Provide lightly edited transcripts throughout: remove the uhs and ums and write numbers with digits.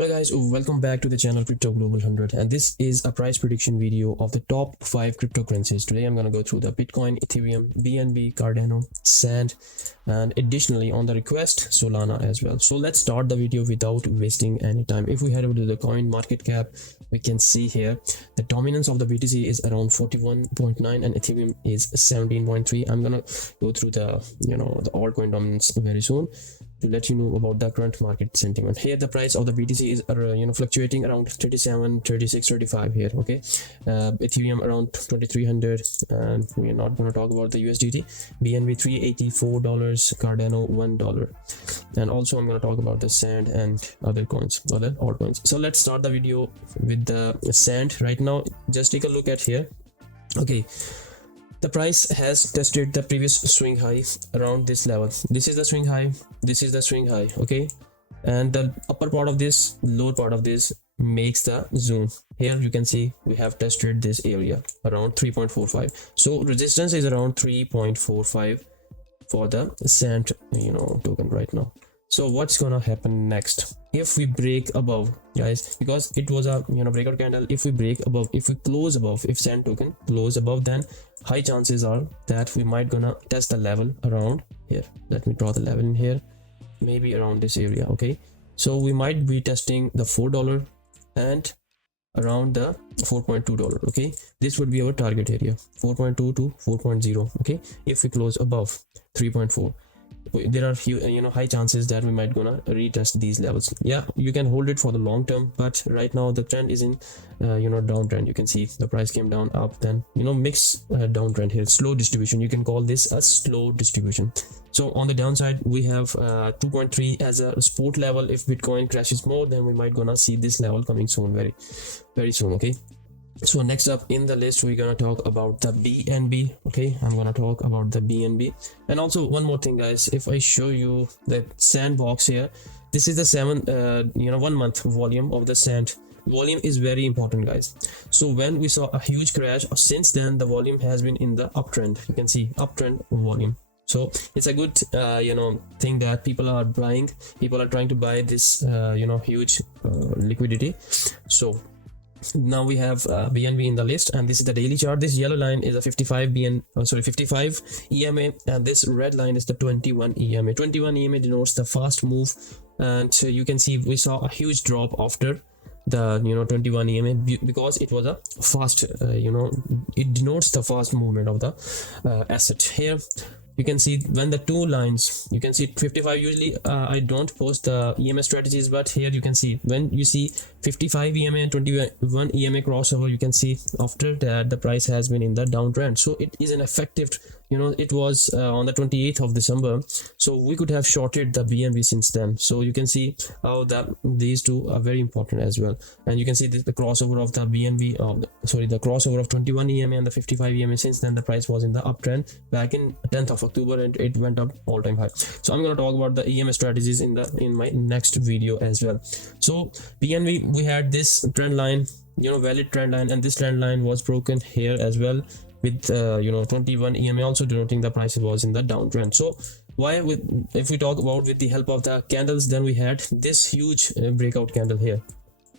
Hello guys, welcome back to the channel Crypto Global 100, and this is a price prediction video of the top 5 cryptocurrencies. Today I'm going to go through the Bitcoin, Ethereum, BNB, Cardano, Sand, and additionally on the request Solana as well. So let's start the video without wasting any time. If we head over to the coin market cap, we can see here the dominance of the BTC is around 41.9 and Ethereum is 17.3. I'm gonna go through the the altcoin dominance very soon to let you know about the current market sentiment. Here the price of the BTC is fluctuating around 37, 36, 35 here. Okay, Ethereum around 2300, and we are not going to talk about the USDT. BNB $384, Cardano $1, and also I'm going to talk about the Sand and other coins, other altcoins. So let's start the video with the Sand right now. Just take a look at here. Okay, the price has tested the previous swing high around this level. This is the swing high, this is the swing high. Okay, and the upper part of this, lower part of this makes the zone. Here you can see we have tested this area around 3.45. so resistance is around 3.45 for the Sand token right now. So what's gonna happen next if we break above, guys? Because it was a breakout candle. If we break above, if we close above, if Sand token close above, then high chances are that we might gonna test the level around here. Let me draw the level in here, maybe around this area. Okay, so we might be testing the $4 and around the $4.2. Okay, this would be our target area, 4.2 to 4.0. okay, if we close above 3.4, there are high chances that we might gonna retest these levels. Yeah, you can hold it for the long term, but right now the trend is in downtrend. You can see the price came down, up, then mixed downtrend here, slow distribution. You can call this a slow distribution. So on the downside we have 2.3 as a support level. If Bitcoin crashes more, then we might gonna see this level coming soon, very soon. Okay, so next up in the list we're gonna talk about the BNB. Okay, I'm gonna talk about the BNB. And also one more thing, guys, if I show you the sandbox here, this is the 1 month volume of the Sand. Volume is very important, guys. So when we saw a huge crash, since then the volume has been in the uptrend. You can see uptrend volume. So it's a good thing that people are buying. People are trying to buy this huge liquidity. So now we have BNB in the list, and this is the daily chart. This yellow line is a 55 EMA, and this red line is the 21 EMA. 21 EMA denotes the fast move, and you can see we saw a huge drop after the 21 EMA because it was a fast it denotes the fast movement of the asset. Here you can see when the two lines, you can see 55. Usually I don't post the EMA strategies, but here you can see when you see 55 EMA and 21 EMA crossover, you can see after that the price has been in the downtrend. So it is an effective, it was on the 28th of December, so we could have shorted the BNB since then. So you can see how these two are very important as well. And you can see the crossover of the BNB, the crossover of 21 EMA and the 55 EMA. Since then the price was in the uptrend back in 10th of October, and it went up all-time high. So I'm going to talk about the EMA strategies in my next video as well. So BNB, we had this trend line, valid trend line, and this trend line was broken here as well with 21 EMA also denoting the price was in the downtrend. So if we talk about with the help of the candles, then we had this huge breakout candle here.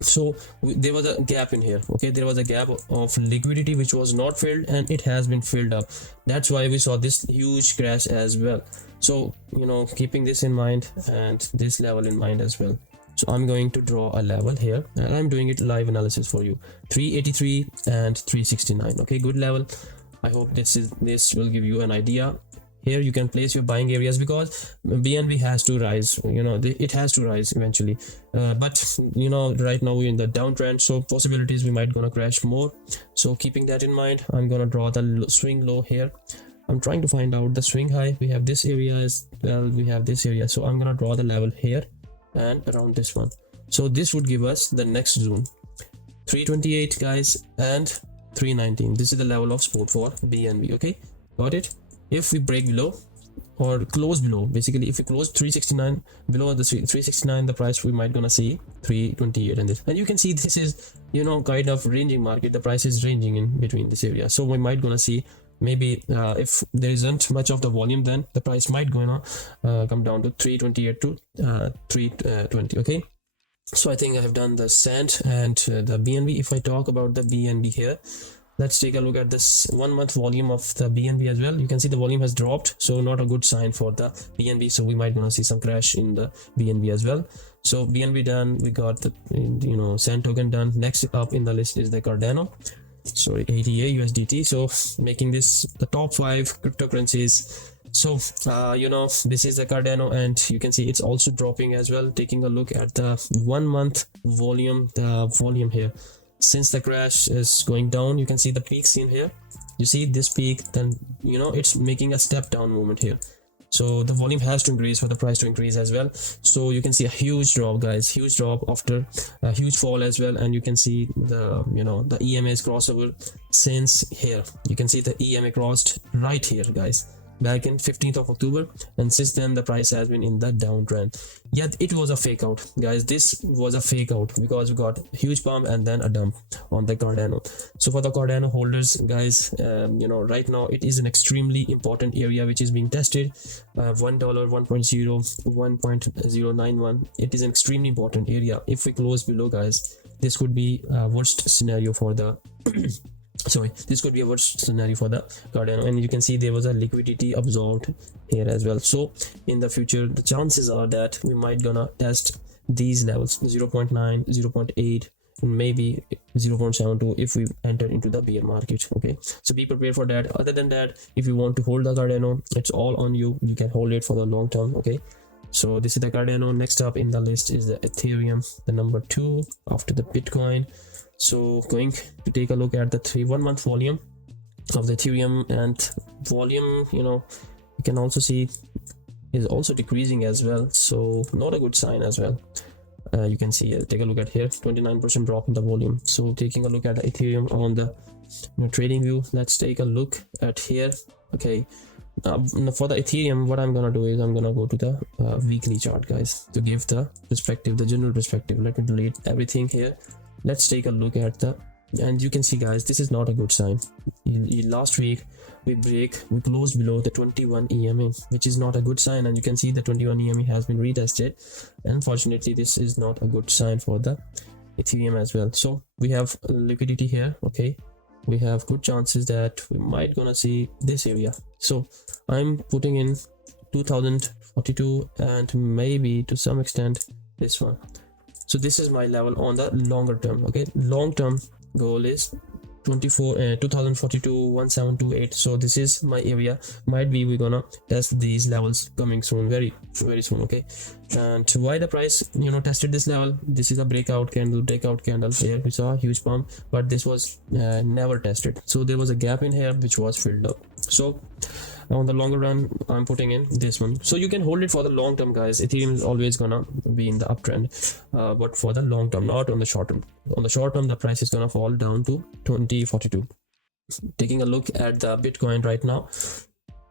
So there was a gap in here. Okay, there was a gap of liquidity which was not filled, and it has been filled up. That's why we saw this huge crash as well. So keeping this in mind and this level in mind as well, so I'm going to draw a level here, and I'm doing it live analysis for you. 383 and 369. Okay, good level. I hope this will give you an idea. Here you can place your buying areas because BNB has to rise. It has to rise eventually. But right now we're in the downtrend, so possibilities we might gonna crash more. So keeping that in mind, I'm gonna draw the swing low here. I'm trying to find out the swing high. We have this area as well. We have this area. So I'm gonna draw the level here and around this one. So this would give us the next zone, 328, guys, and 319. This is the level of support for BNB. Okay, got it? If we break below or close below, basically if we close 369 below the 369, the price we might gonna see 328 and this. And you can see this is kind of ranging market. The price is ranging in between this area, so we might gonna see maybe if there isn't much of the volume, then the price might gonna come down to 328 to 320. Okay, So I think I have done the sand and the BNB. If I talk about the BNB here, let's take a look at this 1 month volume of the BNB as well. You can see the volume has dropped, so not a good sign for the BNB. So we might gonna see some crash in the BNB as well. So BNB done, we got the sand token done. Next up in the list is the Cardano, sorry, ATA USDT. So making this the top 5 cryptocurrencies. So this is the Cardano, and you can see it's also dropping as well. Taking a look at the 1 month volume, the volume here since the crash is going down, you can see the peak seen here. You see this peak, then it's making a step down movement here. So the volume has to increase for the price to increase as well. So you can see a huge drop, guys, huge drop after a huge fall as well. And you can see the the EMA's crossover since here. You can see the EMA crossed right here, guys, back in 15th of October, and since then the price has been in the downtrend. Yet it was a fake out, guys. This was a fake out because we got huge pump and then a dump on the Cardano. So for the Cardano holders, guys, right now it is an extremely important area which is being tested. $1, 1.0, 1.091. It is an extremely important area. If we close below, guys, this could be a worst scenario for the sorry, this could be a worst scenario for the Cardano. And you can see there was a liquidity absorbed here as well. So in the future, the chances are that we might gonna test these levels, 0.9, 0.8, and maybe 0.72 if we enter into the bear market. Okay, so be prepared for that. Other than that, if you want to hold the Cardano, it's all on you. You can hold it for the long term. Okay, so this is the Cardano. Next up in the list is the Ethereum, the number 2 after the Bitcoin. So going to take a look at the 1 month volume of the Ethereum, and volume, you can also see is also decreasing as well. So not a good sign as well. You can see, take a look at here, 29% drop in the volume. So taking a look at the Ethereum on the trading view, let's take a look at here. Okay, for the Ethereum, what I'm gonna do is I'm gonna go to the weekly chart, guys, to give the perspective, the general perspective. Let me delete everything here. Let's take a look at and you can see, guys, this is not a good sign. Last week we closed below the 21 EMA, which is not a good sign. And you can see the 21 EMA has been retested. Unfortunately, this is not a good sign for the Ethereum as well. So we have liquidity here. Okay, we have good chances that we might gonna see this area. So I'm putting in 2042 and maybe to some extent this one. So this is my level on the longer term. Okay, long term goal is 2042, 1728. So this is my area. Might be we're gonna test these levels coming soon, very soon. Okay, and why the price tested this level? This is a breakout candle here. We saw a huge pump, but this was never tested. So there was a gap in here which was filled up. So on the longer run, I'm putting in this one. So you can hold it for the long term, guys. Ethereum is always gonna be in the uptrend, but for the long term, not on the short term. On the short term, the price is gonna fall down to 2042. Taking a look at the Bitcoin right now,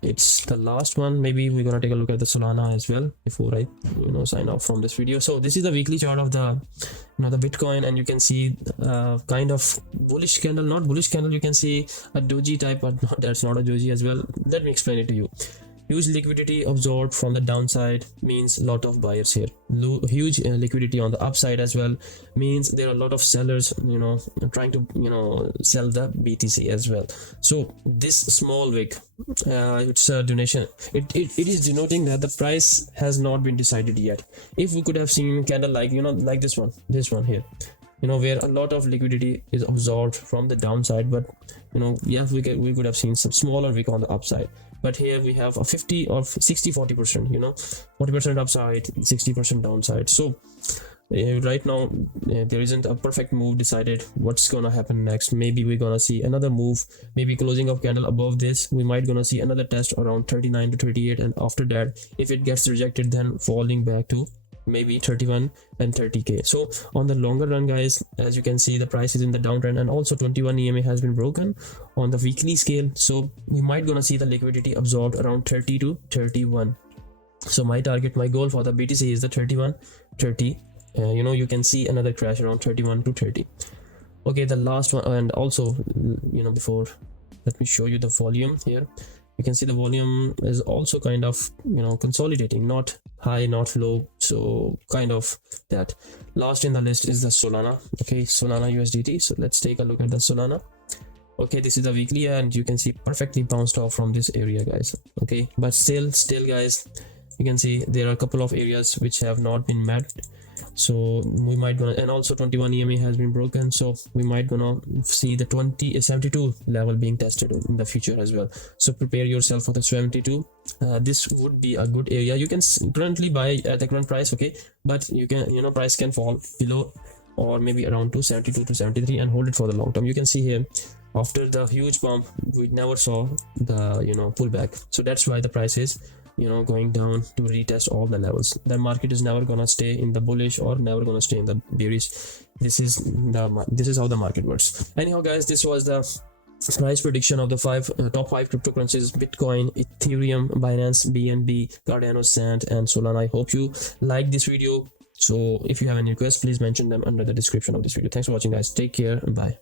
it's the last one. Maybe we're gonna take a look at the Solana as well before I sign off from this video. So this is the weekly chart of the the Bitcoin, and you can see kind of bullish candle, not bullish candle. You can see a doji type, but that's not a doji as well. Let me explain it to you. Huge liquidity absorbed from the downside means a lot of buyers here. Huge liquidity on the upside as well means there are a lot of sellers trying to sell the BTC as well. So this small wick, it's a donation. It is denoting that the price has not been decided yet. If we could have seen candle like like this one here, where a lot of liquidity is absorbed from the downside, but yes, we could have seen some smaller wick on the upside. But here we have a 50 or 60 40%, 40% upside, 60% downside. So right now there isn't a perfect move decided. What's gonna happen next? Maybe we're gonna see another move, maybe closing of candle above this. We might gonna see another test around 39 to 38, and after that, if it gets rejected, then falling back to maybe 31 and 30k. So on the longer run, guys, as you can see, the price is in the downtrend, and also 21 EMA has been broken on the weekly scale. So we might gonna see the liquidity absorbed around 30 to 31. So my goal for the BTC is the 31 30. You can see another crash around 31 to 30. Okay, the last one, and also before, let me show you the volume here. You can see the volume is also kind of consolidating, not high, not low, So kind of that. Last in the list is the Solana. Okay, Solana USDT. So let's take a look at the Solana. Okay, this is the weekly, and you can see perfectly bounced off from this area, guys. Okay, but still guys, you can see there are a couple of areas which have not been met. So we might gonna, and also 21 EMA has been broken, so we might gonna see the 72 level being tested in the future as well. So prepare yourself for the 72. This would be a good area. You can currently buy at the current price, okay, but you can, you know, price can fall below or maybe around to 72 to 73 and hold it for the long term. You can see here, after the huge pump, we never saw the, you know, pullback. So that's why the price is, you know, going down to retest all the levels. The market is never gonna stay in the bullish or never gonna stay in the bearish. This is how the market works. Anyhow, guys, this was the price prediction of the top 5 cryptocurrencies: Bitcoin, Ethereum, Binance, BNB, Cardano, Sand, and Solana. I hope you like this video. So if you have any requests, please mention them under the description of this video. Thanks for watching, guys. Take care and bye.